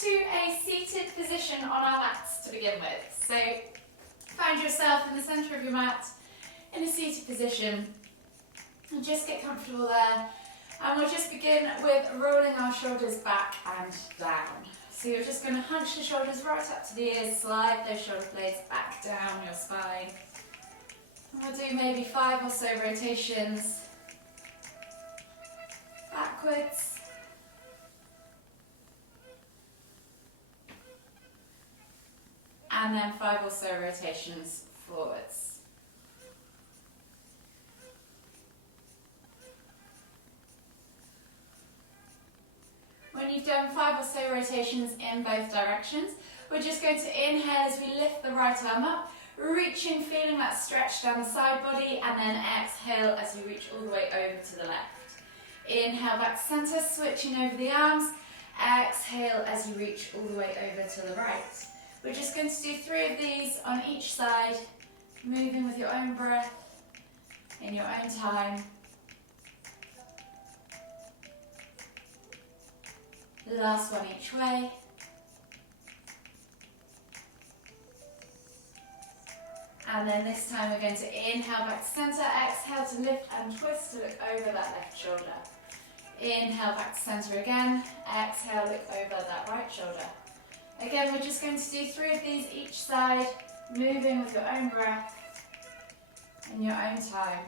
to a seated position on our mats to begin with. So find yourself in the centre of your mat in a seated position and just get comfortable there. And we'll just begin with rolling our shoulders back and down. So you're just going to hunch the shoulders right up to the ears, slide those shoulder blades back down your spine. And we'll do maybe 5 or so rotations backwards. And then 5 or so rotations forwards. When you've done 5 or so rotations in both directions, we're just going to inhale as we lift the right arm up, reaching, feeling that stretch down the side body, and then exhale as you reach all the way over to the left. Inhale back to centre, switching over the arms. Exhale as you reach all the way over to the right. We're just going to do 3 of these on each side, moving with your own breath, in your own time. The last one each way. And then this time we're going to inhale back to centre, exhale to lift and twist to look over that left shoulder. Inhale back to centre again, exhale, look over that right shoulder. Again, we're just going to do 3 of these each side, moving with your own breath, in your own time.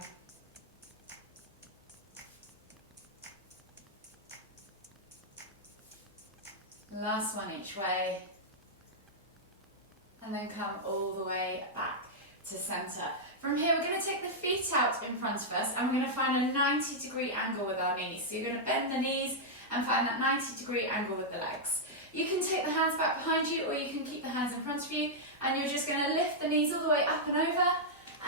Last one each way. And then come all the way back to centre. From here, we're going to take the feet out in front of us and we're going to find a 90-degree angle with our knees. So you're going to bend the knees and find that 90-degree angle with the legs. You can take the hands back behind you or you can keep the hands in front of you, and you're just going to lift the knees all the way up and over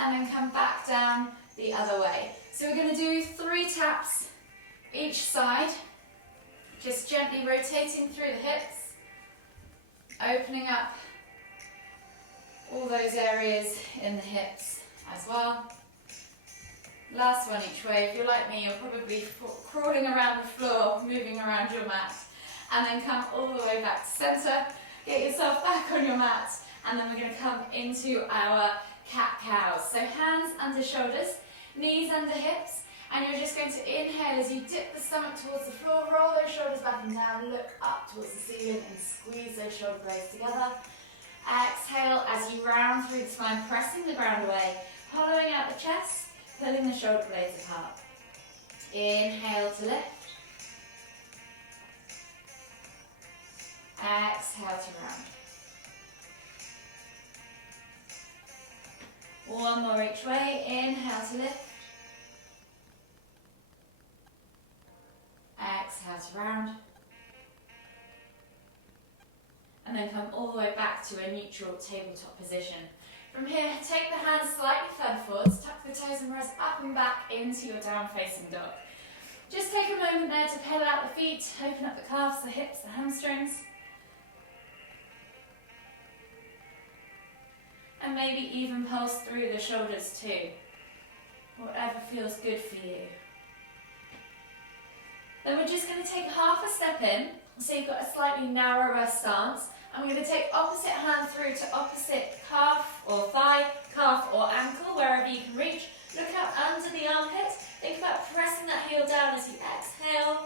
and then come back down the other way. So we're going to do 3 taps each side, just gently rotating through the hips, opening up all those areas in the hips as well. Last one each way. If you're like me, you're probably crawling around the floor, moving around your mat. And then come all the way back to centre. Get yourself back on your mat. And then we're going to come into our cat-cows. So hands under shoulders, knees under hips. And you're just going to inhale as you dip the stomach towards the floor, roll those shoulders back and down, look up towards the ceiling and squeeze those shoulder blades together. Exhale as you round through the spine, pressing the ground away, hollowing out the chest, pulling the shoulder blades apart. Inhale to lift. Exhale to round. One more each way. Inhale to lift. Exhale to round. And then come all the way back to a neutral tabletop position. From here, take the hands slightly further forwards, tuck the toes and press up and back into your down facing dog. Just take a moment there to pedal out the feet, open up the calves, the hips, the hamstrings. And maybe even pulse through the shoulders too. Whatever feels good for you. Then we're just going to take half a step in, so you've got a slightly narrower stance. And we're going to take opposite hand through to opposite calf or thigh, calf or ankle, wherever you can reach. Look out under the armpit. Think about pressing that heel down as you exhale.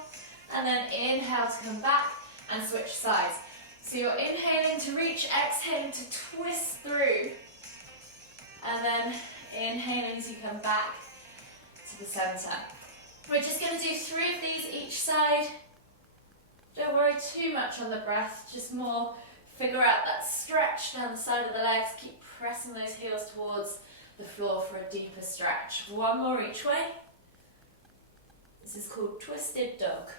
And then inhale to come back and switch sides. So you're inhaling to reach, exhaling to twist through. And then inhaling as you come back to the centre. We're just going to do 3 of these each side. Don't worry too much on the breath, just more figure out that stretch down the side of the legs. Keep pressing those heels towards the floor for a deeper stretch. 1 more each way. This is called Twisted Dog,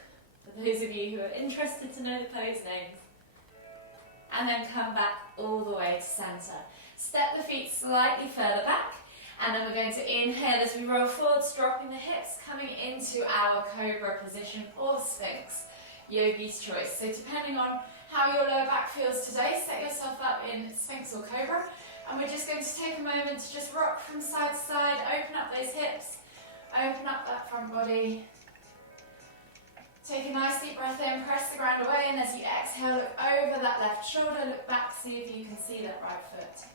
for those of you who are interested to know the pose names. And then come back all the way to centre. Step the feet slightly further back, and then we're going to inhale as we roll forwards, dropping the hips, coming into our Cobra position or Sphinx, yogi's choice. So depending on how your lower back feels today, set yourself up in Sphinx or Cobra, and we're just going to take a moment to just rock from side to side, open up those hips, open up that front body. Take a nice deep breath in, press the ground away, and as you exhale, look over that left shoulder, look back, see if you can see that right foot.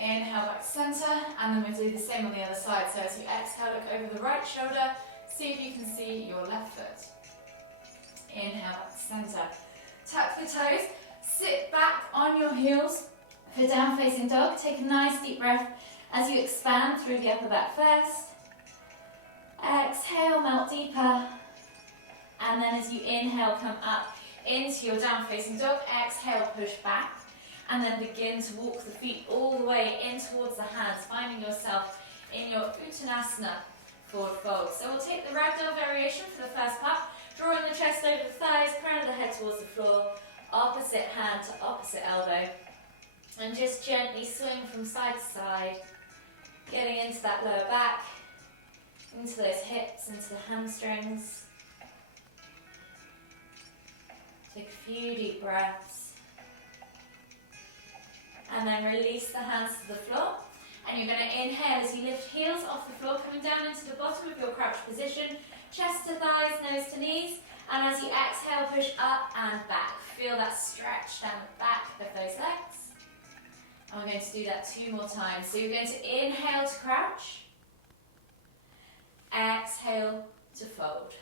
Inhale back to center, and then we'll do the same on the other side. So as you exhale, look over the right shoulder, see if you can see your left foot. Inhale back to center. Tuck the toes, sit back on your heels for down facing dog. Take a nice deep breath as you expand through the upper back first. Exhale, melt deeper. And then as you inhale, come up into your down facing dog. Exhale, push back. And then begin to walk the feet all the way in towards the hands, finding yourself in your Uttanasana forward fold. So we'll take the ragdoll variation for the first part, drawing the chest over the thighs, crown of the head towards the floor, opposite hand to opposite elbow. And just gently swing from side to side, getting into that lower back, into those hips, into the hamstrings. Take a few deep breaths. And then release the hands to the floor. And you're going to inhale as you lift heels off the floor, coming down into the bottom of your crouch position. Chest to thighs, nose to knees. And as you exhale, push up and back. Feel that stretch down the back of those legs. And we're going to do that 2 more times. So you're going to inhale to crouch. Exhale to fold.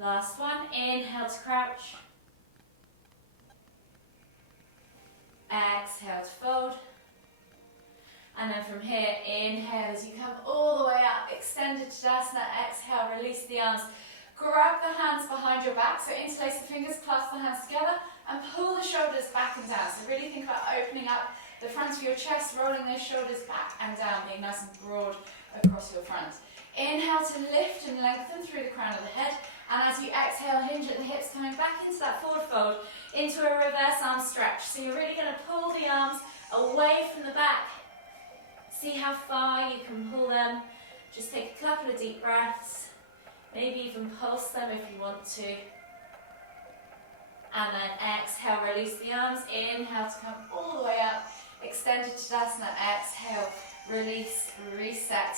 Last one, inhale to crouch. Exhale to fold. And then from here, inhale as you come all the way up, extended Tadasana, exhale, release the arms. Grab the hands behind your back, so interlace the fingers, clasp the hands together, and pull the shoulders back and down. So really think about opening up the front of your chest, rolling those shoulders back and down, being nice and broad across your front. Inhale to lift and lengthen through the crown of the head, and as you exhale, hinge at the hips, coming back into that forward fold, into a reverse arm stretch. So you're really going to pull the arms away from the back. See how far you can pull them. Just take a couple of deep breaths. Maybe even pulse them if you want to. And then exhale, release the arms. Inhale to come all the way up. Extended Tadasana. Exhale, release, reset.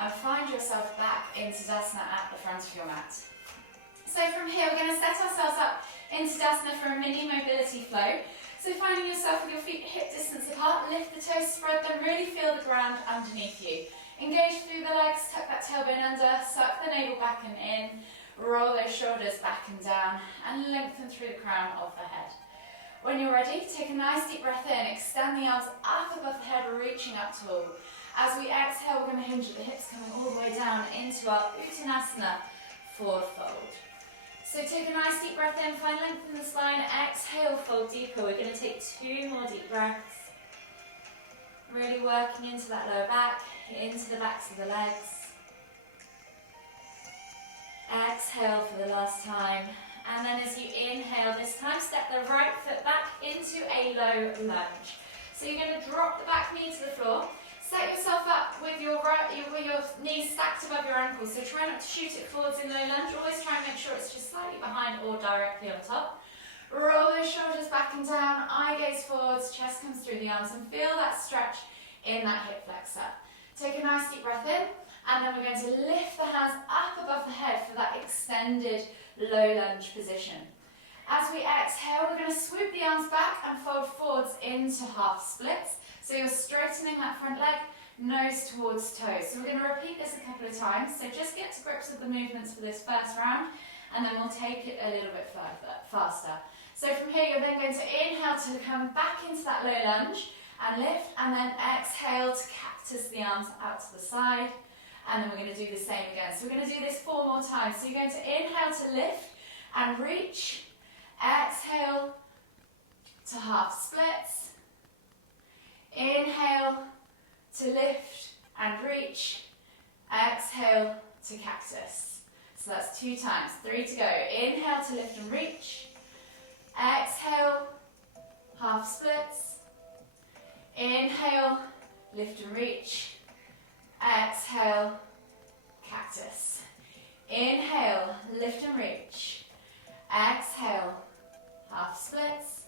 And find yourself back in Tadasana at the front of your mat. So from here, we're going to set ourselves up in Tadasana for a mini mobility flow. So finding yourself with your feet hip distance apart, lift the toes, spread them, really feel the ground underneath you. Engage through the legs, tuck that tailbone under, suck the navel back and in, roll those shoulders back and down, and lengthen through the crown of the head. When you're ready, take a nice deep breath in, extend the arms up above the head, reaching up tall. As we exhale, we're going to hinge at the hips, coming all the way down into our Uttanasana forward fold. So take a nice deep breath in, find length in the spine, exhale, fold deeper. We're going to take 2 more deep breaths. Really working into that lower back, into the backs of the legs. Exhale for the last time. And then as you inhale this time, step the right foot back into a low lunge. So you're going to drop the back knee to the floor. Set yourself up with your knees stacked above your ankles. So try not to shoot it forwards in low lunge. Always try and make sure it's just slightly behind or directly on top. Roll those shoulders back and down. Eye gaze forwards. Chest comes through the arms. And feel that stretch in that hip flexor. Take a nice deep breath in. And then we're going to lift the hands up above the head for that extended low lunge position. As we exhale, we're going to swoop the arms back and fold forwards into half splits. So you're straightening that front leg, nose towards toes. So we're going to repeat this a couple of times. So just get to grips with the movements for this first round, and then we'll take it a little bit faster. So from here, you're then going to inhale to come back into that low lunge and lift, and then exhale to cactus the arms out to the side. And then we're going to do the same again. So we're going to do this 4 more times. So you're going to inhale to lift and reach. Exhale to half splits. Inhale to lift and reach. Exhale to cactus. So that's 2 times. 3 to go. Inhale to lift and reach. Exhale, half splits. Inhale, lift and reach. Exhale, cactus. Inhale, lift and reach. Exhale, half splits.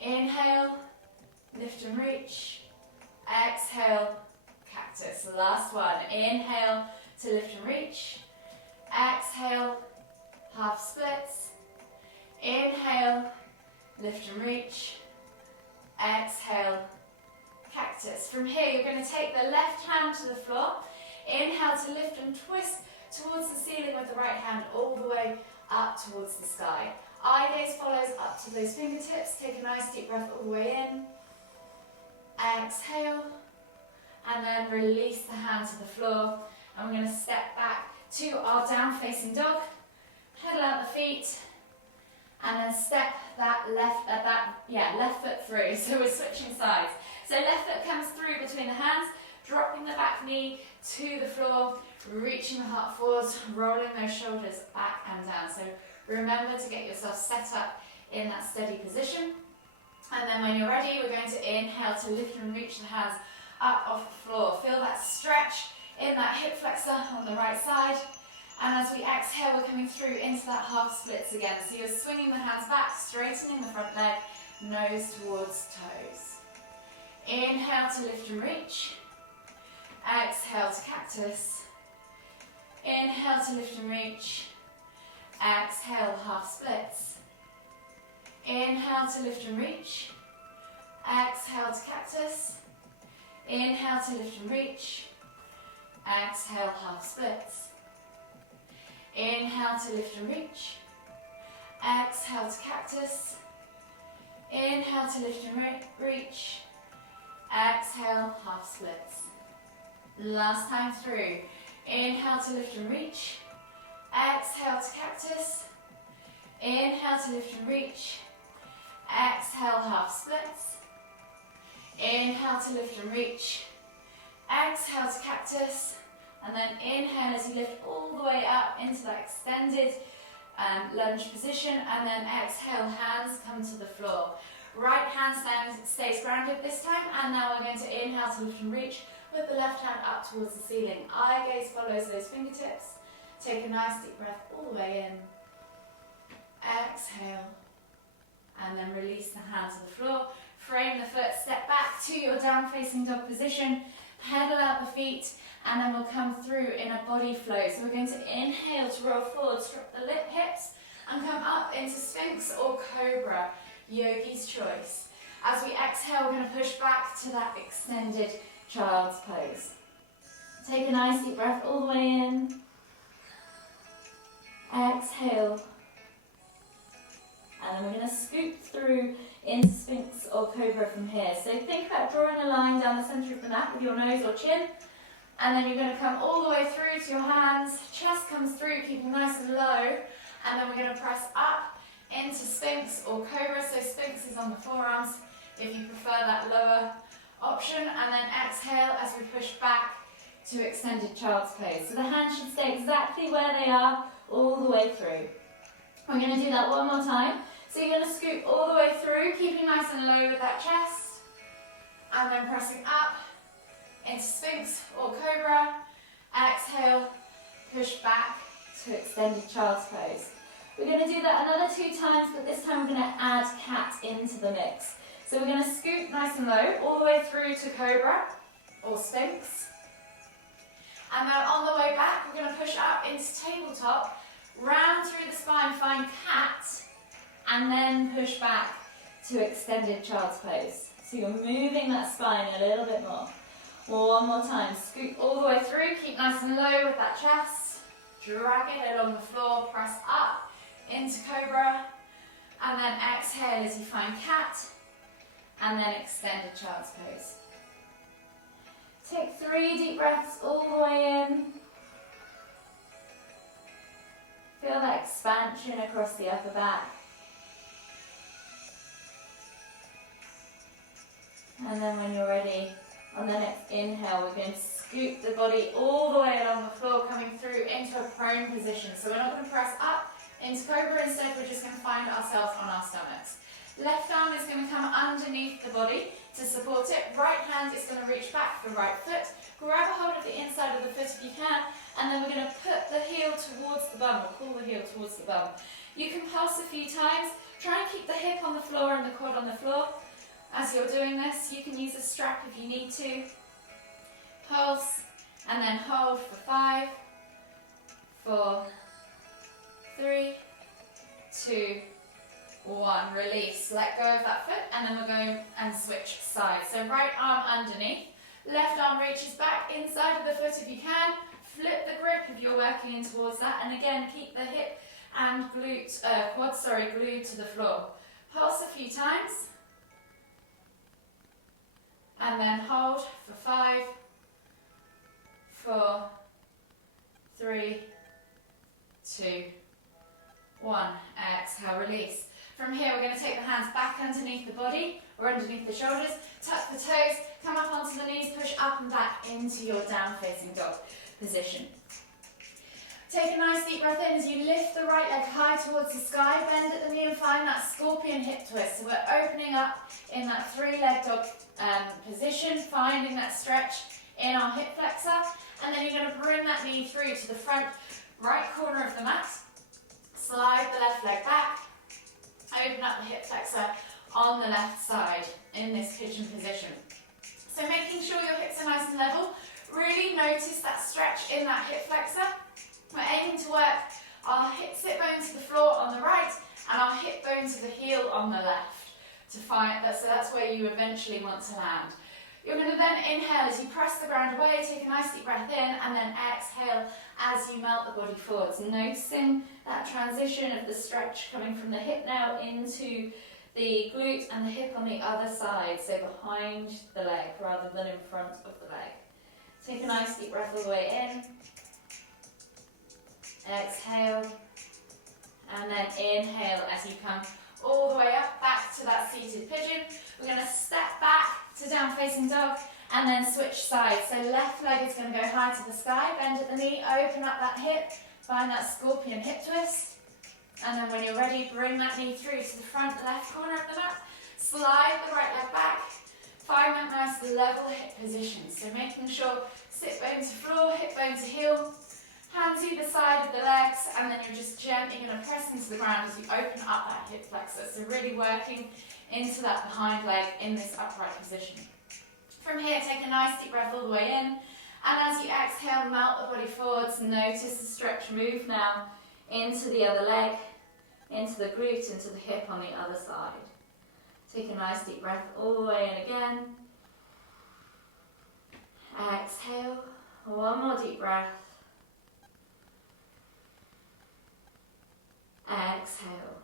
Inhale, lift and reach. Exhale, cactus. The last one. Inhale to lift and reach. Exhale, half splits. Inhale, lift and reach. Exhale, cactus. From here, you're going to take the left hand to the floor. Inhale to lift and twist towards the ceiling with the right hand all the way up towards the sky. Eye gaze follows up to those fingertips. Take a nice deep breath all the way in. Exhale. And then release the hand to the floor. And we're going to step back to our down facing dog. Pedal out the feet. And then step that left foot through. So we're switching sides. So left foot comes through between the hands, dropping the back knee to the floor, reaching the heart forwards, rolling those shoulders back and down. So remember to get yourself set up in that steady position. And then when you're ready, we're going to inhale to lift and reach the hands up off the floor. Feel that stretch in that hip flexor on the right side. And as we exhale, we're coming through into that half splits again. So you're swinging the hands back, straightening the front leg, nose towards toes. Inhale to lift and reach. Exhale to cactus. Inhale to lift and reach. Exhale, half splits. Inhale to lift and reach. Exhale to cactus. Inhale to lift and reach. Exhale, half splits. Inhale to lift and reach. Exhale to cactus. Inhale to lift and reach. Exhale, half splits. Last time through. Inhale to lift and reach. Exhale to cactus. Inhale to lift and reach. Exhale, half splits. Inhale to lift and reach. Exhale to cactus. And then inhale as you lift all the way up into that extended lunge position. And then exhale, hands come to the floor. Right hand stays grounded this time. And now we're going to inhale to lift and reach with the left hand up towards the ceiling. Eye gaze follows those fingertips. Take a nice deep breath all the way in. Exhale. And then release the hand to the floor. Frame the foot, step back to your down facing dog position. Pedal out the feet. And then we'll come through in a body flow. So we're going to inhale to roll forward, strip the hips, and come up into Sphinx or Cobra, yogi's choice. As we exhale, we're going to push back to that extended child's pose. Take a nice deep breath all the way in. Exhale. And we're going to scoop through into Sphinx or Cobra from here. So think about drawing a line down the centre of the mat with your nose or chin. And then you're going to come all the way through to your hands. Chest comes through, keeping nice and low. And then we're going to press up into Sphinx or Cobra. So Sphinx is on the forearms if you prefer that lower option. And then exhale as we push back to extended child's pose. So the hands should stay exactly where they are all the way through. We're going to do that one more time. So you're going to scoop all the way through, keeping nice and low with that chest. And then pressing up into Sphinx or Cobra. Exhale, push back to extended child's pose. We're going to do that another 2 times, but this time we're going to add cat into the mix. So we're going to scoop nice and low all the way through to Cobra or Sphinx. And then on the way back, we're going to push up into tabletop, round through the spine, find cat, and then push back to extended child's pose. So you're moving that spine a little bit more. One more time, scoop all the way through, keep nice and low with that chest, drag it along the floor, press up into Cobra, and then exhale as you find cat, and then extended child's pose. Take 3 deep breaths all the way in. Feel that expansion across the upper back. And then when you're ready, on the next inhale, we're going to scoop the body all the way along the floor, coming through into a prone position. So we're not going to press up into Cobra, instead we're just going to find ourselves on our stomachs. Left arm is going to come underneath the body to support it. Right hand is going to reach back for the right foot. Grab a hold of the inside of the foot if you can, and then we're going to put the heel towards the bum, or pull the heel towards the bum. You can pulse a few times. Try and keep the hip on the floor and the quad on the floor. As you're doing this, you can use a strap if you need to. Pulse, and then hold for 5, 4, 3, 2, 1. Release. Let go of that foot, and then we're going and switch sides. So right arm underneath, left arm reaches back inside of the foot if you can. Flip the grip if you're working in towards that, and again keep the hip and quad glued to the floor. Pulse a few times, and then hold for 5, 4, 3, 2, 1. Exhale, release. From here, we're going to take the hands back underneath the body or underneath the shoulders, tuck the toes, come up onto the knees, push up and back into your down facing dog position. Take a nice deep breath in as you lift the right leg high towards the sky, bend at the knee and find that scorpion hip twist. So we're opening up in that 3-leg dog position, finding that stretch in our hip flexor, and then you're going to bring that knee through to the front right corner of the mat, slide the left leg back, open up the hip flexor on the left side in this pigeon position. So making sure your hips are nice and level, really notice that stretch in that hip flexor. We're aiming to work our hip sit bone to the floor on the right and our hip bone to the heel on the left to find that. So that's where you eventually want to land. You're going to then inhale as you press the ground away, take a nice deep breath in, and then exhale as you melt the body forwards. Noticing that transition of the stretch coming from the hip now into the glute and the hip on the other side, so behind the leg rather than in front of the leg. Take a nice deep breath all the way in. Exhale, and then inhale as you come all the way up, back to that seated pigeon. We're going to step back to down facing dog, and then switch sides. So left leg is going to go high to the sky, bend at the knee, open up that hip, find that scorpion hip twist, and then when you're ready, bring that knee through to the front left corner of the mat, slide the right leg back, find that nice level hip position. So making sure sit bone to floor, hip bone to heel, hands either side of the legs, and then you're just gently going to press into the ground as you open up that hip flexor. So really working into that behind leg in this upright position. From here, take a nice deep breath all the way in, and as you exhale, melt the body forwards. Notice the stretch move now into the other leg, into the glute, into the hip on the other side. Take a nice deep breath all the way in again. Exhale, one more deep breath. Exhale.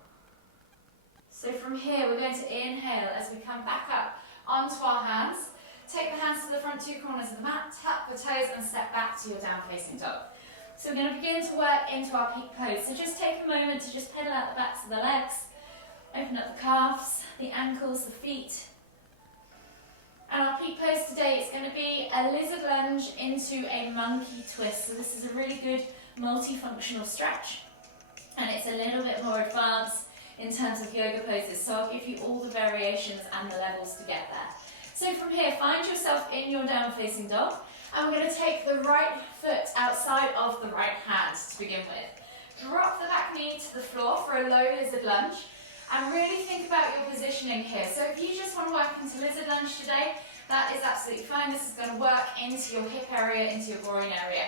So from here, we're going to inhale as we come back up onto our hands. Take the hands to the front 2 corners of the mat, tap the toes and step back to your down facing dog. So we're going to begin to work into our peak pose. So just take a moment to just pedal out the backs of the legs, open up the calves, the ankles, the feet. And our peak pose today is going to be a lizard lunge into a monkey twist. So this is a really good multifunctional stretch, and it's a little bit more advanced in terms of yoga poses. So I'll give you all the variations and the levels to get there. So from here, find yourself in your down facing dog, and we're going to take the right foot outside of the right hand to begin with. Drop the back knee to the floor for a low lizard lunge, and really think about your positioning here. So if you just want to work into lizard lunge today, that is absolutely fine. This is going to work into your hip area, into your groin area.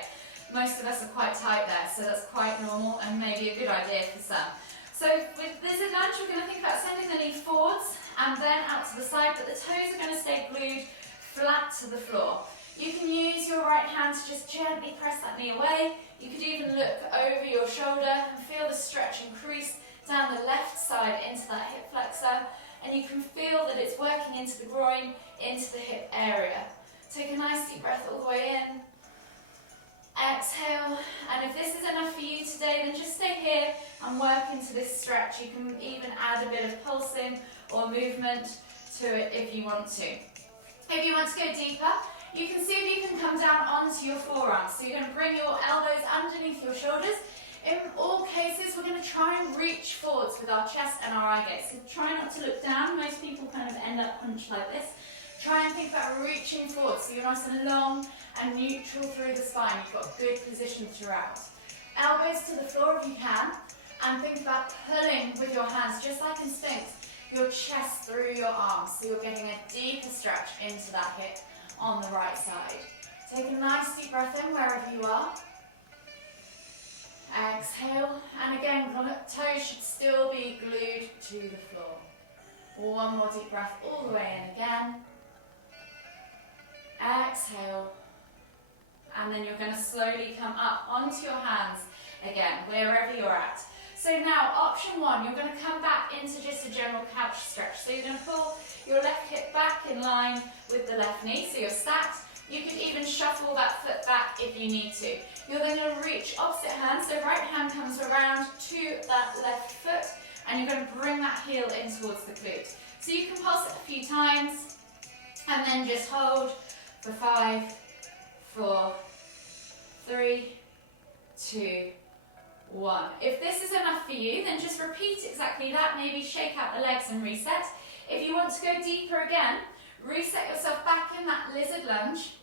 Most of us are quite tight there, so that's quite normal and maybe a good idea for some. So with lizard lunge, we're going to think about sending the knee forwards and then out to the side, but the toes are going to stay glued flat to the floor. You can use your right hand to just gently press that knee away. You could even look over your shoulder and feel the stretch increase down the left side into that hip flexor, and you can feel that it's working into the groin, into the hip area. Take a nice deep breath all the way in. Exhale, and if this is enough for you today, then just stay here and work into this stretch. You can even add a bit of pulsing or movement to it if you want to. If you want to go deeper, you can see if you can come down onto your forearms. So you're going to bring your elbows underneath your shoulders. In all cases, we're going to try and reach forwards with our chest and our eye gaze. So try not to look down. Most people kind of end up hunched like this. Try and think about reaching forward, so you're nice and long and neutral through the spine. You've got good position throughout. Elbows to the floor if you can, and think about pulling with your hands, just like in Sphinx, your chest through your arms, so you're getting a deeper stretch into that hip on the right side. Take a nice deep breath in wherever you are. Exhale, and again, toes should still be glued to the floor. One more deep breath all the way in again. Exhale, and then you're going to slowly come up onto your hands again, wherever you're at. So now, option one, you're going to come back into just a general couch stretch. So you're going to pull your left hip back in line with the left knee, so you're stacked. You could even shuffle that foot back if you need to. You're then going to reach opposite hand, so right hand comes around to that left foot, and you're going to bring that heel in towards the glute. So you can pulse it a few times, and then just hold for 5, 4, 3, 2, 1. If this is enough for you, then just repeat exactly that. Maybe shake out the legs and reset. If you want to go deeper again, reset yourself back in that lizard lunge,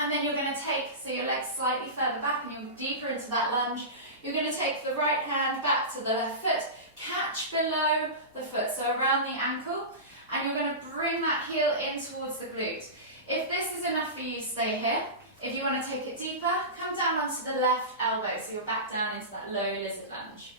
and then you're going to take, so your legs slightly further back and you're deeper into that lunge. You're going to take the right hand back to the left foot, catch below the foot, so around the ankle, and you're going to bring that heel in towards the glute. If this is enough for you, stay here. If you want to take it deeper, come down onto the left elbow, so you're back down into that low lizard lunge.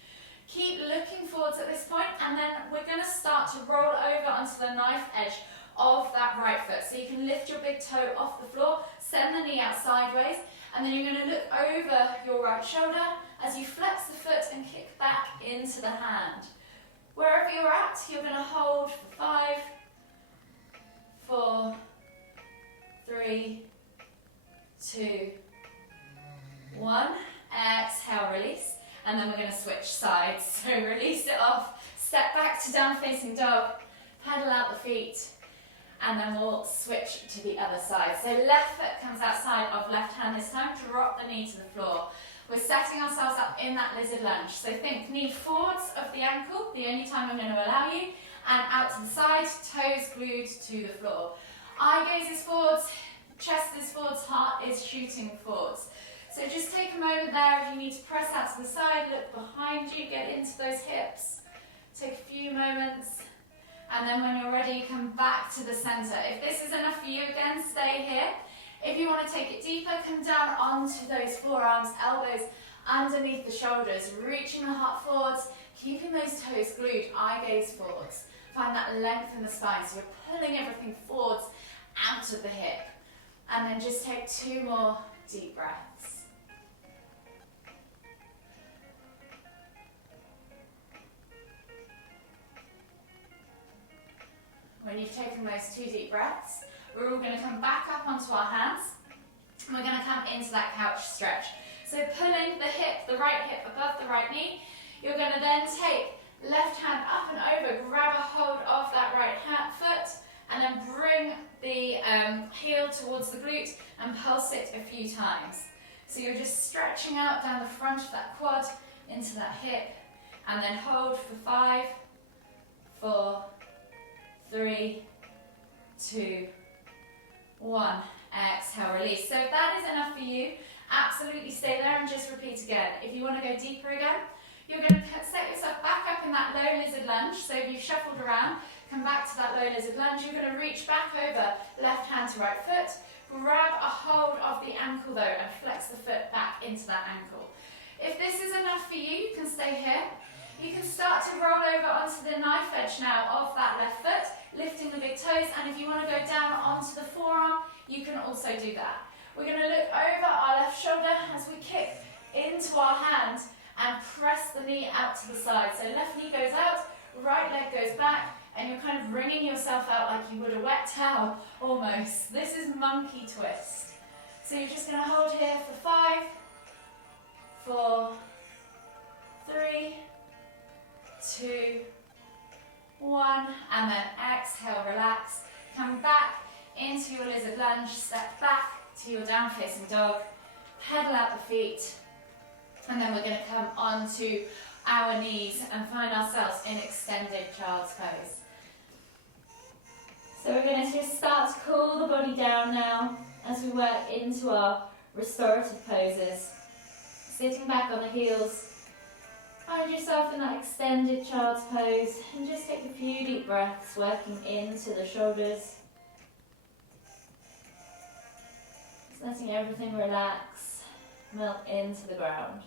Keep looking forwards at this point, and then we're going to start to roll over onto the knife edge of that right foot. So you can lift your big toe off the floor, send the knee out sideways, and then you're going to look over your right shoulder as you flex the foot and kick back into the hand. Wherever you're at, you're going to hold for 5, 4, 3, 2, 1. Exhale, release. And then we're going to switch sides. So release it off, step back to down facing dog, pedal out the feet, and then we'll switch to the other side. So left foot comes outside of left hand this time, drop the knee to the floor. We're setting ourselves up in that lizard lunge. So think knee forwards of the ankle, the only time I'm going to allow you, and out to the side, toes glued to the floor. Eye gaze is forwards, chest is forwards, heart is shooting forwards. So just take a moment there. If you need to press out to the side, look behind you, get into those hips. Take a few moments. And then when you're ready, come back to the center. If this is enough for you, again, stay here. If you want to take it deeper, come down onto those forearms, elbows underneath the shoulders, reaching the heart forwards, keeping those toes glued, eye gaze forwards. Find that length in the spine, so you're pulling everything forwards out of the hip. And then just take 2 more deep breaths. When you've taken those 2 deep breaths, we're all going to come back up onto our hands, and we're going to come into that couch stretch. So pulling the hip, the right hip above the right knee, you're going to then take left hand up and over, grab a hold of that right foot, and then bring the heel towards the glute and pulse it a few times. So you're just stretching out down the front of that quad into that hip, and then hold for 5, 4, 3, 2, 1. Exhale, release. So if that is enough for you, absolutely stay there and just repeat again. If you want to go deeper again, you're going to set yourself back up in that low lizard lunge. So if you've shuffled around, come back to that low lizard lunge. You're going to reach back over, left hand to right foot. Grab a hold of the ankle though and flex the foot back into that ankle. If this is enough for you, you can stay here. You can start to roll over onto the knife edge now of that left foot, lifting the big toes, and if you want to go down onto the forearm, you can also do that. We're going to look over our left shoulder as we kick into our hand and press the knee out to the side. So left knee goes out, right leg goes back, and you're kind of wringing yourself out like you would a wet towel, almost. This is monkey twist. So you're just going to hold here for 5, 4, 3, 2, 1, and then exhale, relax. Come back into your lizard lunge, step back to your down facing dog, pedal out the feet, and then we're going to come onto our knees and find ourselves in extended child's pose. So we're going to just start to cool the body down now as we work into our restorative poses. Sitting back on the heels. Find yourself in that extended child's pose and just take a few deep breaths, working into the shoulders. Just letting everything relax, melt into the ground.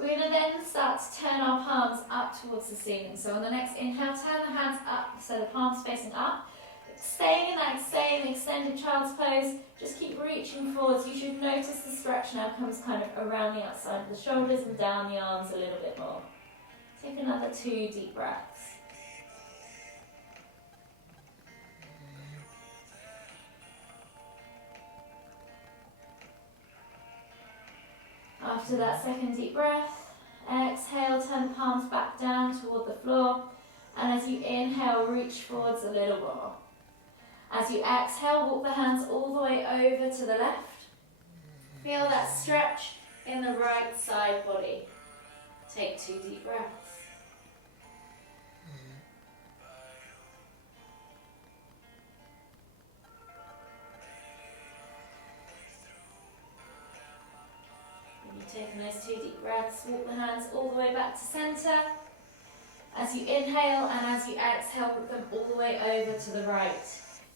We're going to then start to turn our palms up towards the ceiling. So on the next inhale, turn the hands up, so the palms facing up. Staying in that same extended child's pose, just keep reaching forwards. You should notice the stretch now comes kind of around the outside of the shoulders and down the arms a little bit more. Take another 2 deep breaths. After that second deep breath, exhale, turn the palms back down toward the floor. And as you inhale, reach forwards a little more. As you exhale, walk the hands all the way over to the left. Feel that stretch in the right side body. Take 2 deep breaths. When you've taken those 2 deep breaths, walk the hands all the way back to center. As you inhale and as you exhale, walk them all the way over to the right.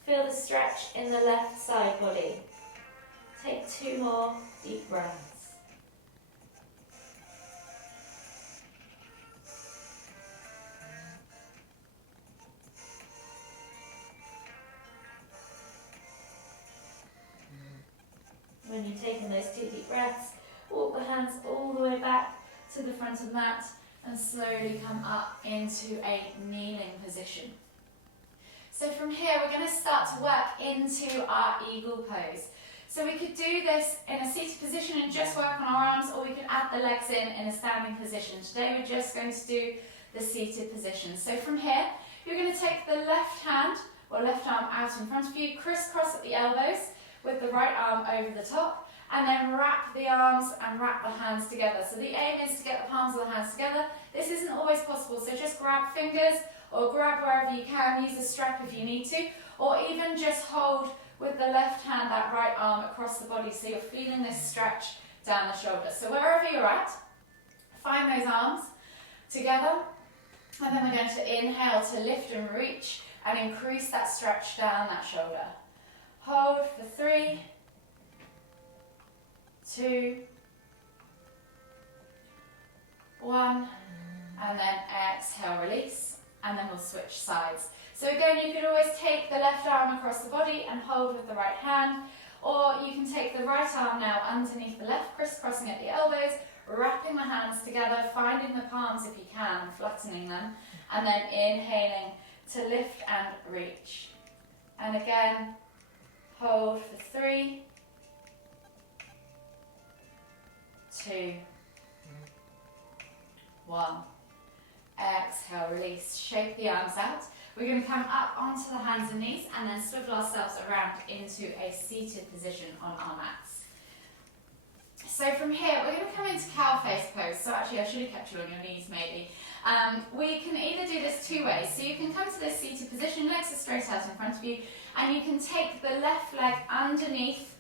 Feel the stretch in the left side body. Take 2 more deep breaths. When you've taken those 2 deep breaths, walk the hands all the way back to the front of the mat and slowly come up into a kneeling position. So from here, we're going to start to work into our eagle pose. So we could do this in a seated position and just work on our arms, or we could add the legs in a standing position. Today we're just going to do the seated position. So from here, you're going to take the left hand or left arm out in front of you, crisscross at the elbows with the right arm over the top, and then wrap the arms and wrap the hands together. So the aim is to get the palms of the hands together. This isn't always possible, so just grab fingers or grab wherever you can, use a strap if you need to, or even just hold with the left hand that right arm across the body so you're feeling this stretch down the shoulders. So wherever you're at, find those arms together, and then we're going to inhale to lift and reach and increase that stretch down that shoulder. Hold for 3, 2, 1, and then exhale, release, and then we'll switch sides. So again, you could always take the left arm across the body and hold with the right hand, or you can take the right arm now underneath the left, crisscrossing at the elbows, wrapping the hands together, finding the palms if you can, flattening them, and then inhaling to lift and reach. And again, hold for 3, 2, 1. Exhale, release, shake the arms out. We're going to come up onto the hands and knees and then swivel ourselves around into a seated position on our mats. So from here, we're going to come into cow face pose. So actually, I should have kept you on your knees maybe. We can either do this 2 ways. So you can come to this seated position, legs are straight out in front of you, and you can take the left leg underneath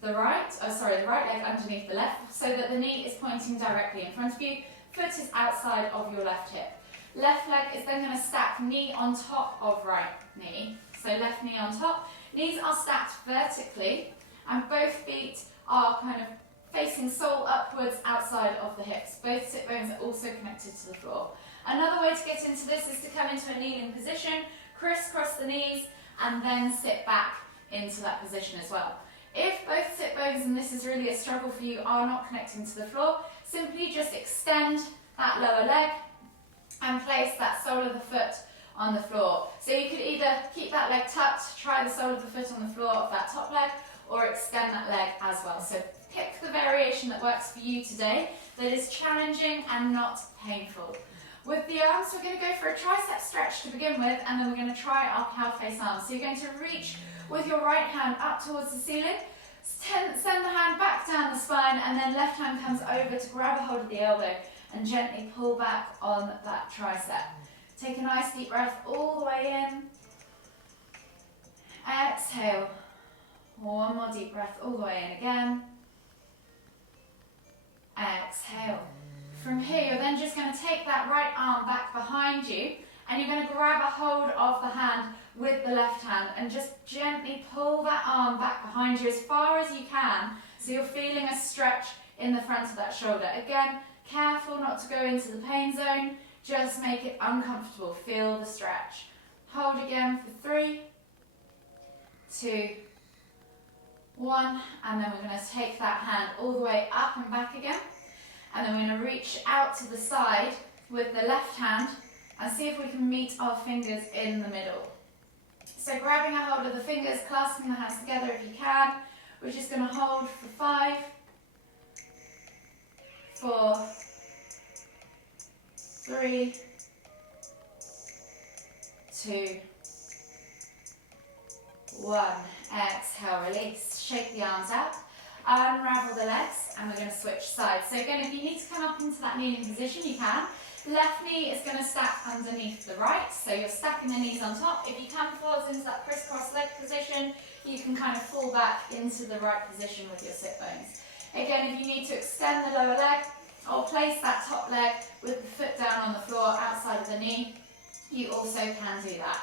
the right leg underneath the left, so that the knee is pointing directly in front of you. Foot is outside of your left hip. Left leg is then going to stack knee on top of right knee. So left knee on top. Knees are stacked vertically, and both feet are kind of facing sole upwards outside of the hips. Both sit bones are also connected to the floor. Another way to get into this is to come into a kneeling position, crisscross the knees, and then sit back into that position as well. If both sit bones, and this is really a struggle for you, are not connecting to the floor, simply just extend that lower leg and place that sole of the foot on the floor. So you could either keep that leg tucked, try the sole of the foot on the floor of that top leg, or extend that leg as well. So pick the variation that works for you today, that is challenging and not painful. With the arms, we're going to go for a tricep stretch to begin with, and then we're going to try our cow face arms. So you're going to reach with your right hand up towards the ceiling, send the hand back down the spine, and then left hand comes over to grab a hold of the elbow and gently pull back on that tricep. Take a nice deep breath all the way in. Exhale. One more deep breath all the way in again. Exhale. From here, you're then just going to take that right arm back behind you, and you're going to grab a hold of the hand with the left hand and just gently pull that arm back behind you as far as you can, so you're feeling a stretch in the front of that shoulder. Again, Careful not to go into the pain zone, just make it uncomfortable. Feel the stretch. Hold again for 3, 2, 1, and then we're going to take that hand all the way up and back again. And then we're going to reach out to the side with the left hand and see if we can meet our fingers in the middle. So grabbing a hold of the fingers, clasping the hands together if you can. We're just going to hold for 5, 4, 3, 2, 1. Exhale, release. Shake the arms out. Unravel the legs, and we're going to switch sides. So again, if you need to come up into that kneeling position, you can. Left knee is going to stack underneath the right, so you're stacking the knees on top. If you come forwards into that crisscross leg position, you can kind of fall back into the right position with your sit bones. Again, if you need to extend the lower leg, or place that top leg with the foot down on the floor outside of the knee, you also can do that.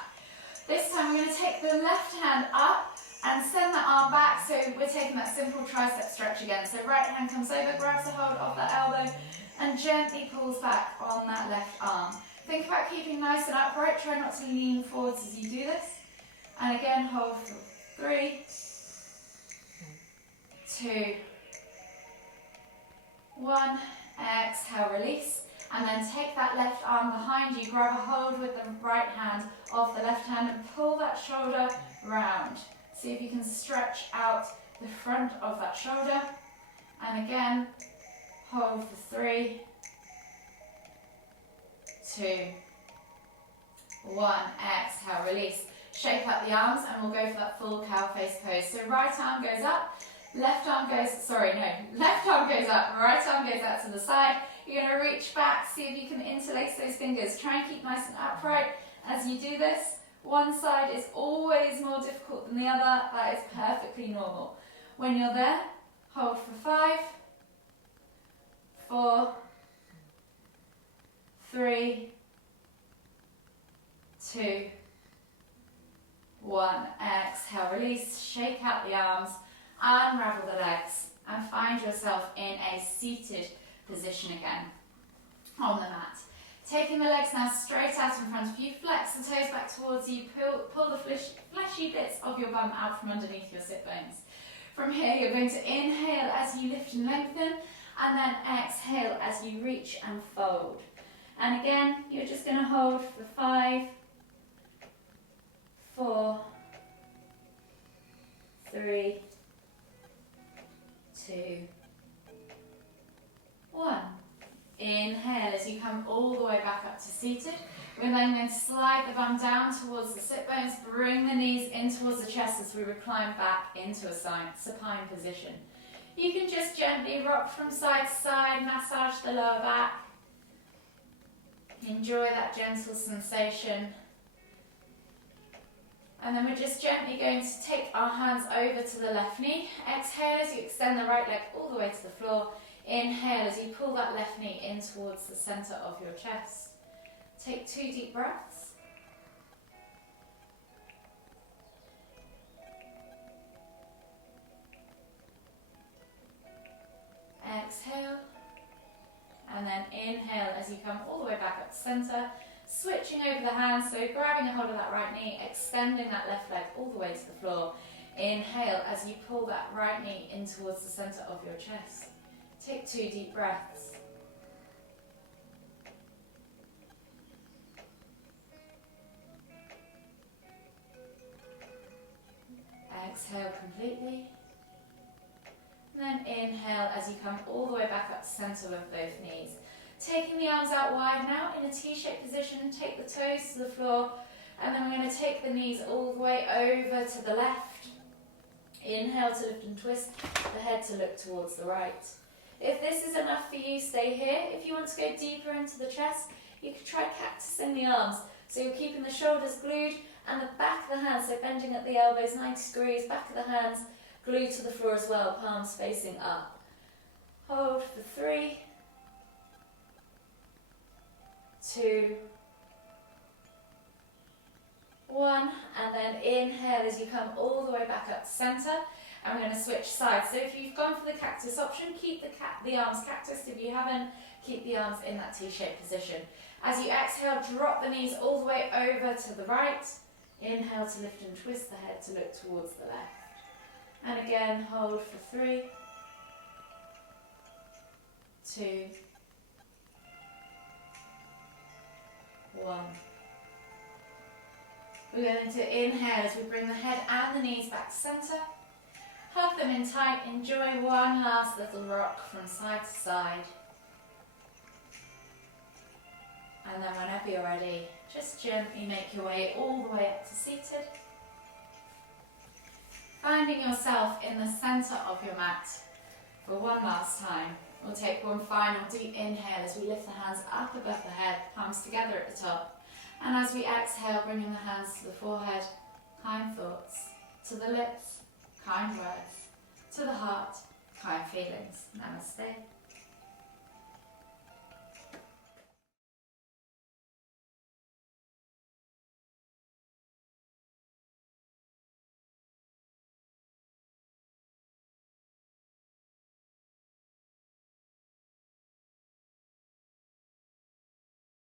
This time we're going to take the left hand up and send that arm back, so we're taking that simple tricep stretch again. So right hand comes over, grabs a hold of that elbow, and gently pulls back on that left arm. Think about keeping nice and upright, try not to lean forwards as you do this. And again, hold for 3, 2, 1, exhale, release. And then take that left arm behind you, grab a hold with the right hand of the left hand and pull that shoulder round. See if you can stretch out the front of that shoulder. And again, hold for 3, 2, 1. Exhale, release. Shake up the arms and we'll go for that full cow face pose. So right arm goes up, left arm goes up, right arm goes out to the side. You're going to reach back, see if you can interlace those fingers. Try and keep nice and upright as you do this. One side is always more difficult than the other. That is perfectly normal. When you're there, hold for 5, 4, 3, 2, 1. Exhale, release, shake out the arms, unravel the legs, and find yourself in a seated position again on the mat. Taking the legs now straight out in front of you, flex the toes back towards you, pull the fleshy bits of your bum out from underneath your sit bones. From here, you're going to inhale as you lift and lengthen, and then exhale as you reach and fold. And again, you're just going to hold for 5, 4, 3, 2, 1. Inhale as you come all the way back up to seated. We're then going to slide the bum down towards the sit bones, bring the knees in towards the chest as we recline back into a supine position. You can just gently rock from side to side, massage the lower back. Enjoy that gentle sensation. And then we're just gently going to take our hands over to the left knee. Exhale as you extend the right leg all the way to the floor. Inhale as you pull that left knee in towards the center of your chest. Take 2 deep breaths. Exhale. And then inhale as you come all the way back up to center. Switching over the hands, so grabbing a hold of that right knee, extending that left leg all the way to the floor. Inhale as you pull that right knee in towards the center of your chest. Take 2 deep breaths. Exhale completely. And then inhale as you come all the way back up to center with both knees. Taking the arms out wide now in a T-shaped position, take the toes to the floor, and then we're going to take the knees all the way over to the left. Inhale to lift and twist, the head to look towards the right. If this is enough for you, stay here. If you want to go deeper into the chest, you can try cactusing the arms. So you're keeping the shoulders glued and the back of the hands, so bending at the elbows 90 degrees, back of the hands glued to the floor as well, palms facing up. Hold for 3, 2, 1, and then inhale as you come all the way back up to center. and we're going to switch sides. So if you've gone for the cactus option, keep the arms cactus. If you haven't, keep the arms in that T-shaped position. As you exhale, drop the knees all the way over to the right. Inhale to lift and twist the head to look towards the left. And again, hold for 3, 2, 1. We're going to inhale as we bring the head and the knees back to centre. Hug them in tight. Enjoy one last little rock from side to side. And then whenever you're ready, just gently make your way all the way up to seated. Finding yourself in the centre of your mat for one last time. We'll take one final deep inhale as we lift the hands up above the head, palms together at the top. And as we exhale, bringing the hands to the forehead, kind thoughts. To the lips, kind words. To the heart, kind feelings. Namaste.